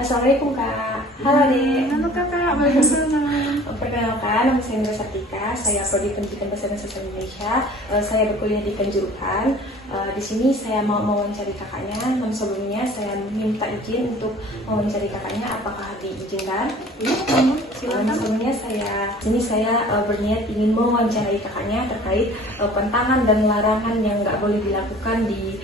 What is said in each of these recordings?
Assalamualaikum Kak. Halo Dek. Halo kakak, waalaikumsalam. Perkenalkan, nama saya Indra Sartika. Saya Prodi Pendidikan Bahasa dan Sastra Indonesia. Saya berkuliah di Kanjuruhan. Di sini saya mau mewawancari kakaknya. Namun sebelumnya saya minta izin untuk mewawancari kakaknya. Apakah diizinkan? Silakan. Sebelumnya saya berniat ingin mewawancarai kakaknya terkait pantangan dan larangan yang nggak boleh dilakukan di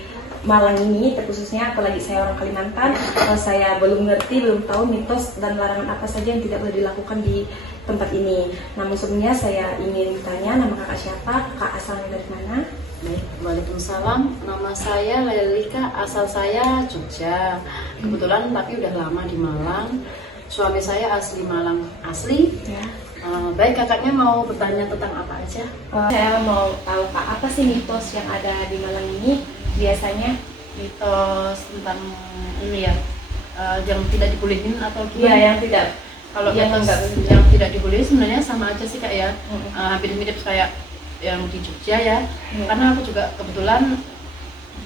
Malang ini, terkhususnya apalagi saya orang Kalimantan. Saya belum ngerti, belum tahu mitos dan larangan apa saja yang tidak boleh dilakukan di tempat ini. Namun sebelumnya saya ingin bertanya, nama kakak siapa? Kakak asalnya dari mana? Baik, waalaikumsalam. Nama saya Lelika, asal saya Jogja. Kebetulan tapi udah lama di Malang. Suami saya asli Malang asli. Ya. Baik, kakaknya mau bertanya tentang apa aja? Saya mau tahu Kak, apa sih mitos yang ada di Malang ini biasanya? Mitos tentang ini ya, yang tidak dibolehin atau Iya, gimana? yang tidak. Kalau yang mitos enggak boleh. yang tidak dibolehin sebenarnya sama aja sih kak ya. Mm-mm. Hampir mirip kayak yang di Jogja ya. Iya. Karena aku juga kebetulan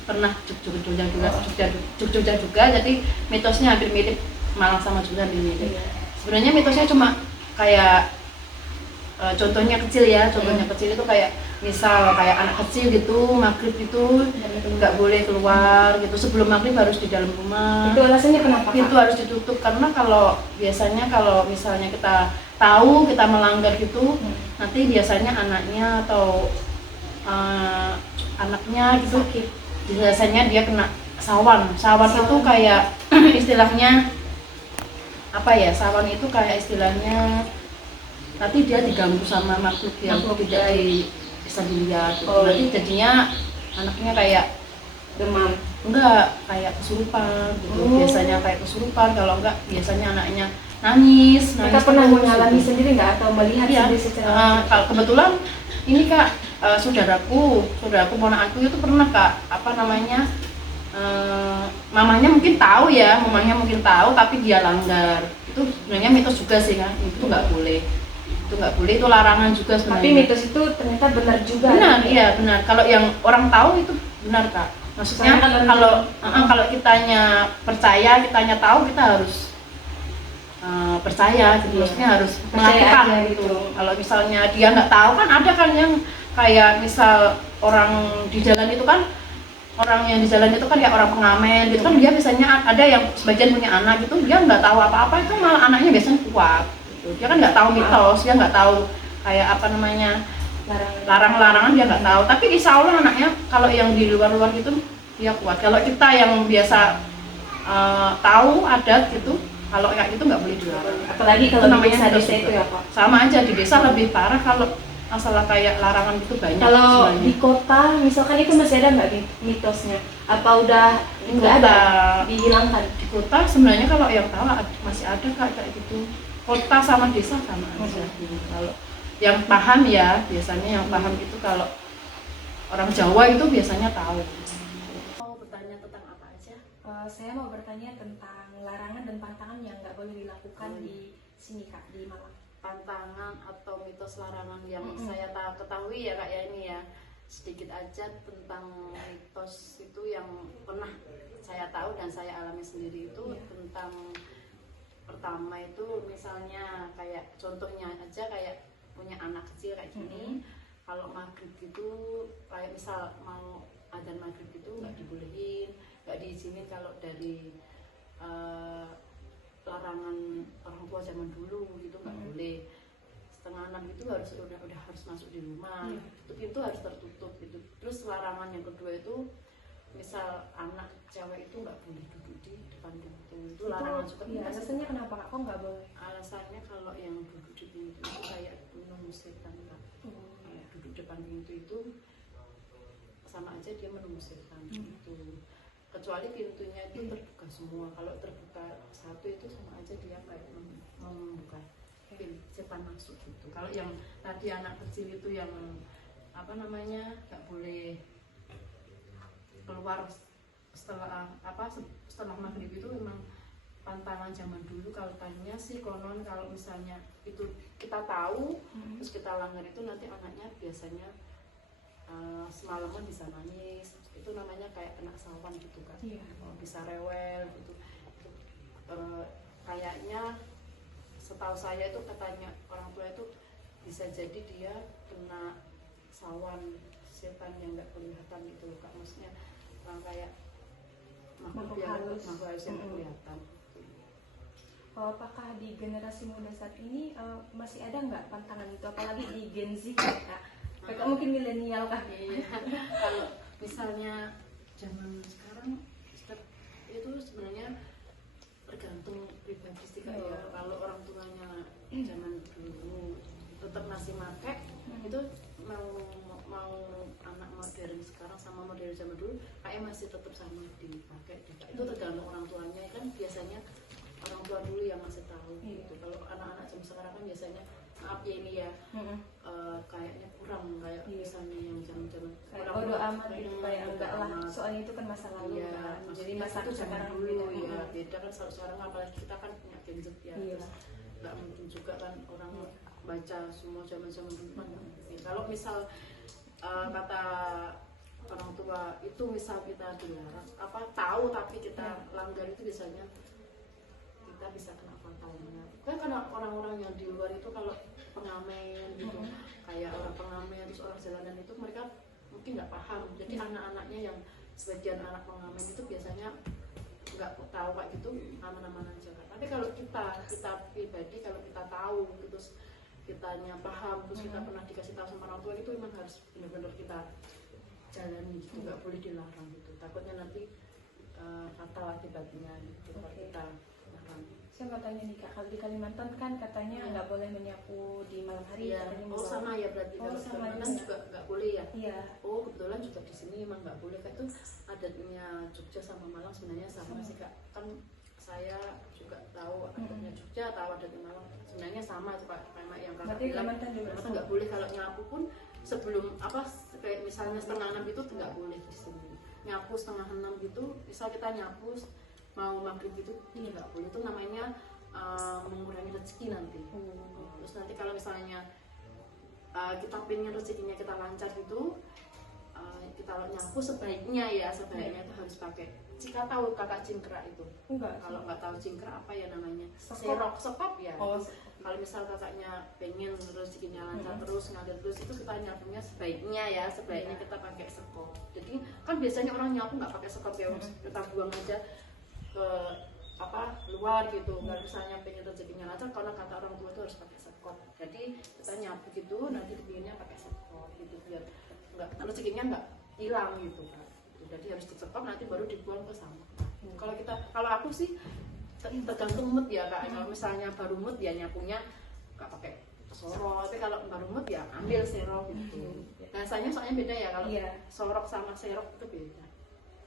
pernah Jogja juga, jadi mitosnya hampir mirip. Malang sama Jogja hampir mirip. Iya. Sebenarnya mitosnya cuma kayak contohnya kecil ya, contohnya kecil itu kayak misal kayak anak kecil gitu, maghrib itu nggak boleh keluar gitu, sebelum maghrib harus di dalam rumah. Itu alasannya kenapa Kak? Pintu harus ditutup karena kalau biasanya kalau misalnya kita tahu kita melanggar gitu, nanti biasanya anaknya atau anaknya gitu Sakit. biasanya dia kena sawan itu kayak istilahnya apa ya, sawan itu kayak istilahnya nanti dia diganggu sama makhluk yang tidak bisa dilihat gitu. Nanti jadinya anaknya kayak Demam. enggak, kayak kesurupan gitu. Biasanya kayak kesurupan, kalau enggak biasanya anaknya nangis. Mereka pernah terus mengalami gitu. sendiri nggak atau melihat Iya. sendiri secara langsung? Kalau kebetulan ini kak, saudaraku ponakanku itu pernah kak, apa namanya, mamanya mungkin tahu ya, tapi dia langgar. Itu sebenarnya mitos juga sih kan, itu nggak boleh, itu larangan juga sebenarnya. Tapi mitos itu ternyata benar juga. Benar, iya benar. Kalau yang orang tahu itu benar kak. Maksudnya Soalnya kalau kitanya percaya, kitanya tahu, kita harus percaya gitu. Maksudnya harus Percaya melakukan aja gitu. gitu. Kalau misalnya dia nggak tahu kan ada kan yang kayak misal orang di jalan itu kan, orang yang di jalan itu kan kayak orang pengamen gitu kan, dia biasanya ada yang sebagian punya anak gitu, dia nggak tahu apa-apa, itu malah anaknya biasanya kuat gitu. Dia kan nggak tahu mitos, dia nggak tahu kayak apa namanya larangan dia nggak tahu, tapi insya Allah anaknya kalau yang di luar gitu dia kuat. Kalau kita yang biasa tahu adat gitu, kalau kayak gitu nggak boleh dilarang. Apalagi kalau Itu di namanya desa-desa mitos itu juga. ya Pak. Sama aja, di desa lebih parah kalau masalah kayak larangan itu banyak. Kalau sebenarnya. di kota misalkan itu masih ada nggak mitosnya? Apa udah nggak ada? Dihilangkan? Di kota sebenarnya kalau yang tahu masih ada kayak gitu. Kota sama desa sama aja. Kalau yang paham ya, biasanya yang paham itu kalau orang Jawa itu biasanya tahu. Mau bertanya tentang apa aja? Saya mau bertanya tentang larangan dan pantangan yang nggak boleh dilakukan di sini Kak, di Malang. Pantangan atau mitos larangan yang saya ketahui ya kak ya, ini ya sedikit aja tentang mitos itu yang pernah saya tahu dan saya alami sendiri itu. Tentang pertama itu misalnya kayak contohnya aja kayak punya anak kecil kayak gini, kalau maghrib gitu kayak misal mau adzan maghrib gitu nggak dibolehin, nggak diizinin kalau dari larangan orang tua zaman dulu gitu, nggak boleh. Setengah 6 itu udah harus masuk di rumah, itu pintu harus tertutup gitu. Terus larangan yang kedua itu misal anak cewek itu nggak boleh duduk di depan pintu, itu larangan juga. Iya, alasannya kenapa Kak? Kok nggak boleh? Alasannya kalau yang duduk di pintu itu kayak menunggu setan kak. Kayak duduk depan pintu itu sama aja dia menunggu setan gitu. Kecuali pintunya itu terbuka semua. Kalau terbuka satu itu sama aja dia kayak membuka setan masuk gitu. Kalau yang tadi anak kecil itu yang apa namanya nggak boleh keluar setelah maghrib itu memang pantangan zaman dulu. Kalau tanya sih konon kalau misalnya itu kita tahu terus kita langgar itu nanti anaknya biasanya semalaman bisa nangis, itu namanya kayak kena sawan gitu kan. Bisa rewel gitu. setahu saya itu katanya orang tua itu bisa jadi dia kena sawan setan yang nggak kelihatan gitu loh Kak, maksudnya orang kayak makhluk halus. yang kelihatan. Apakah di generasi muda saat ini masih ada nggak pantangan itu, apalagi di Gen Z ya Kak? Kakak mungkin milenial Kak. Iya. Kalau misalnya zaman sekarang itu sebenarnya tergantung pribadi sih Kak ya. Kalau orang tuanya zaman dulu tetap masih pakai itu mau anak modern sekarang sama modern zaman dulu kayak masih tetap sama dipakai. Itu tergantung orang tuanya, kan biasanya orang tua dulu yang masih tahu gitu. Kalau anak-anak zaman sekarang kan biasanya maaf ya ini ya kayaknya kurang kayak misalnya yang zaman-zaman bodo amat gitu, kayak enggak lah, soalnya itu kan masa lalu ya, kan. Jadi masa masa itu zaman sekarang dulu beda. ya beda kan sekarang apalagi kita kan punya gadget ya. Terus nggak mungkin juga kan orang baca semua zaman-zaman dulu kan nggak mungkin. Kalau misal kata orang tua itu misal kita dilarang tahu tapi kita langgar itu biasanya kita bisa kena fatalnya. Kan karena orang-orang yang di luar itu kalau pengamen gitu, kayak orang pengamen terus orang jalanan itu mereka mungkin nggak paham. Jadi anak-anaknya yang sebagian anak pengamen itu biasanya nggak tahu kayak gitu, aman-aman aja kan. Tapi kalau kita pribadi kalau kita tahu terus kitanya paham terus kita pernah dikasih tahu sama orang tua itu memang harus benar-benar kita jalani gitu, nggak boleh dilarang gitu. Takutnya nanti fatal akibatnya gitu kalau kita larang. Saya mau tanya nih Kak, kalau di Kalimantan kan katanya nggak boleh menyapu di malam hari. Iya. katanya Oh sama ya berarti kalau sama Kalimantan juga nggak boleh ya? Iya. Oh kebetulan juga di sini emang nggak boleh. Kayak itu adatnya Jogja sama Malang sebenarnya sama sih Kak. Kan saya juga tahu adatnya Jogja, tahu adatnya Malang sebenarnya sama tuh Pak, kayak yang Kakak Berarti bilang. Kalimantan juga Kalimantan nggak boleh kalau nyapu pun sebelum kayak misalnya 5:30 itu nggak boleh di sini. Nyapu 5:30 gitu, misal kita nyapu mau maghrib gitu nggak boleh. Itu namanya mengurangi rezeki nanti. Terus nanti kalau misalnya kita pengen rezekinya kita lancar gitu, kita nyapu sebaiknya itu harus pakai. Jika tahu Kakak cingkrak itu? Enggak. Kalau nggak tahu cingkrak apa ya namanya? Sekop. Sekop ya. Oh. Kalau misal kakaknya pengen rezekinya lancar terus ngalir terus itu kita nyapunya sebaiknya kita pakai sekop. Jadi kan biasanya orang nyapu nggak pakai sekop ya, kita buang aja ke luar gitu. Kalau misalnya pengen rezekinya lancar, kalau kata orang tua itu harus pakai sekop. Jadi kita nyapu gitu, nanti dipinginnya pakai sekop gitu biar rezekinya nggak hilang gitu kan. Jadi harus disekop nanti baru dibuang ke sampah. Kalau aku sih tergantung mood ya Kak. Kalau misalnya baru mood ya nyapunya nggak pakai sorok, tapi kalau baru mood ya ambil serok gitu. Rasanya soalnya beda ya kalau sorok sama serok itu beda.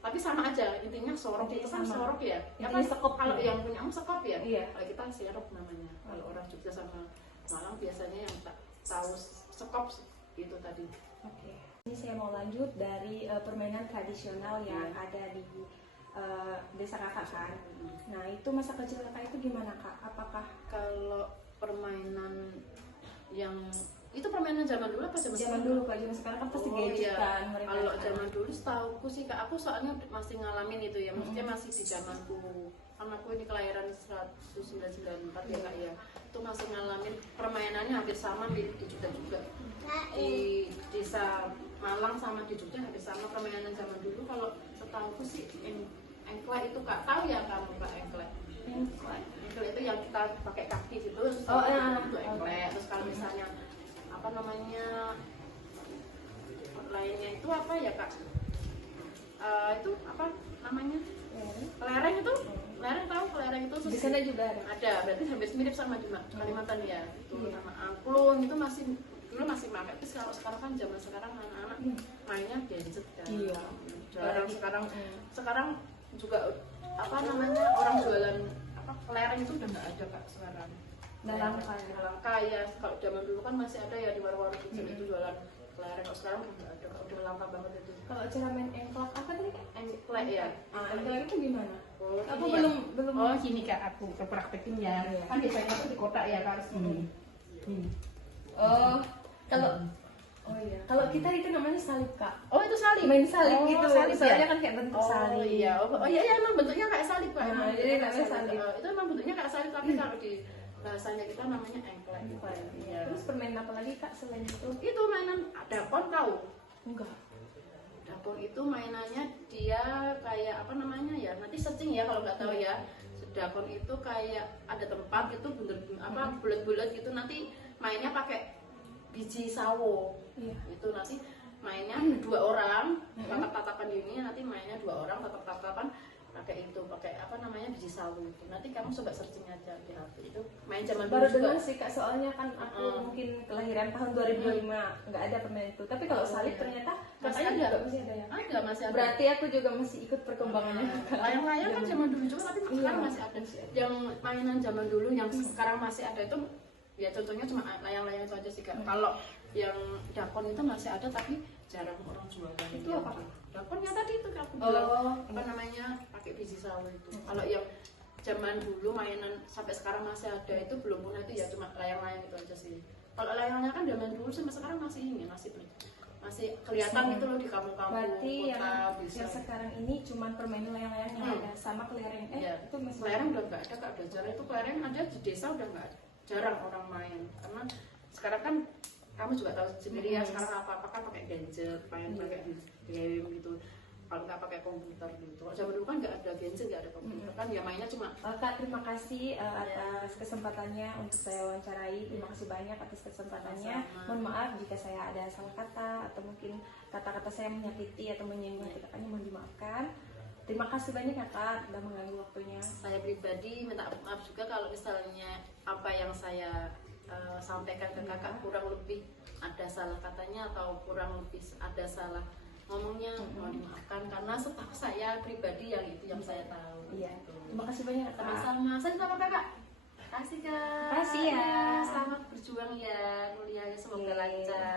Tapi sama aja, intinya sorok itu kan sorok ya. Intinya sekop. Kalau yang punya sekop ya. Iya. Kalau kita serok namanya. Kalau orang Jogja sama Malang biasanya yang tahu sekop itu tadi. Oke. Ini saya mau lanjut dari permainan tradisional yang ada di desa Kakak kan. Nah, itu masa kecil Kakak itu gimana Kak? Apakah kalau permainan yang itu permainan zaman dulu apa zaman dulu Kak? Zaman sekarang kan pasti gadget kan mereka. Kalau kan. zaman dulu setahuku sih Kak, aku soalnya masih ngalamin itu ya, maksudnya masih di zamanku. Kan aku ini kelahiran 1994 ya Kak ya. Itu masih ngalamin permainannya hampir sama di Jogja juga. Di desa Malang sama di Jogja hampir sama permainan zaman dulu. Kalau setahuku sih engklek itu Kak, tahu ya kamu Kak engklek? Engklek itu yang kita pakai kaki gitu, terus itu engklek. Terus kalau misalnya apa namanya lainnya itu apa ya Kak? Itu apa namanya? Kelereng itu? Kelereng tahu kelereng itu? Di sana juga ada. Ada, berarti hampir mirip sama juga Kalimantan ya. Itu sama angklung itu masih dulu masih pakai. Tapi kalau sekarang kan zaman sekarang anak-anak mainnya gadget kan. Iya. Sekarang juga apa namanya orang jualan kelereng itu udah nggak ada Kak sekarang. Udah langka ya. Kalau zaman dulu kan masih ada ya di warung-warung kecil itu jualan kelereng. Kalau sekarang udah nggak ada, udah langka banget itu. Kalau cara main engklek apa tadi Kak? Engklek ya. Engklek itu gimana? Aku belum. Oh sini Kak, aku praktekin ya. Kan biasanya tuh di kota ya Kak. Oh, kalau kita itu namanya salib Kak. Oh itu salib. Main salib gitu. Salib Soalnya ya? kan kayak bentuk salib. Oh iya emang bentuknya kayak salib Kak. Jadi namanya salib. Itu emang bentuknya kayak salib tapi kalau di bahasanya kita namanya engklek. Iya. Terus permainan apa lagi Kak selain itu? Itu mainan dapon tahu? Enggak. Dapur itu mainannya dia kayak apa namanya ya, nanti searching ya kalau nggak tahu ya. Dapur itu kayak ada tempat itu bener apa bulat-bulat gitu, nanti mainnya pakai biji sawo. Iya. Itu nanti mainnya 2 orang, tatap-tatapan ini nanti mainnya 2 orang tatap-tatapan pakai itu, pakai apa namanya biji sawo itu. Nanti kamu coba searching aja di HP itu. Main zaman Baru dulu dengar juga. sih Kak, soalnya kan aku mungkin kelahiran tahun 2005, nggak ada permainan itu. Tapi kalau salib ternyata Masih katanya ada. juga masih ada ya. Ada, masih ada. Berarti aku juga masih ikut perkembangannya. Kak. Layang-layang kan zaman dulu juga, tapi Iya, sekarang masih ada. Yang mainan zaman dulu yang sekarang masih ada itu ya contohnya cuma layang-layang itu aja sih Kak. Kalau yang dakon itu masih ada tapi jarang orang jualan. Itu apa? Dakonnya tadi itu Kak, aku Oh. bilang apa namanya pakai biji sawo itu. Kalau yang zaman dulu mainan sampai sekarang masih ada itu belum punah itu ya cuma layang-layang itu aja sih. Kalau layang-layang kan zaman dulu sampai sekarang masih ini masih kelihatan gitu loh di kampung-kampung Berarti kota bisa. yang sekarang ini cuma permainan layang-layang yang ada sama kelereng. Iya. Itu masih Kelereng udah nggak ada Kak, udah jarang. Itu kelereng ada di desa udah nggak ada, jarang orang main karena sekarang kan kamu juga tahu sendiri ya sekarang apa kan pakai gadget, main pakai game gitu, kalau nggak pakai komputer gitu. Kalau zaman dulu kan nggak ada gadget, nggak ada komputer kan ya mainnya cuma. Kak, terima kasih atas kesempatannya untuk saya wawancarai. Terima kasih banyak atas kesempatannya. Sama-sama. Mohon maaf jika saya ada salah kata atau mungkin kata-kata saya menyakiti atau menyinggung Kakaknya, mohon dimaafkan. Terima kasih banyak ya Kak, sudah mengganggu waktunya. Saya pribadi minta maaf juga kalau misalnya apa yang saya sampaikan ke kakak kurang lebih ada salah katanya atau kurang lebih ada salah ngomongnya, mohon dimaafkan karena setahu saya pribadi yang itu yang saya tahu. Iya. Gitu. Terima kasih banyak Kak. Sama-sama. Saya sama kakak. Kasih Kak. Kasih ya. Selamat berjuang ya, mulia semoga Oke. lancar.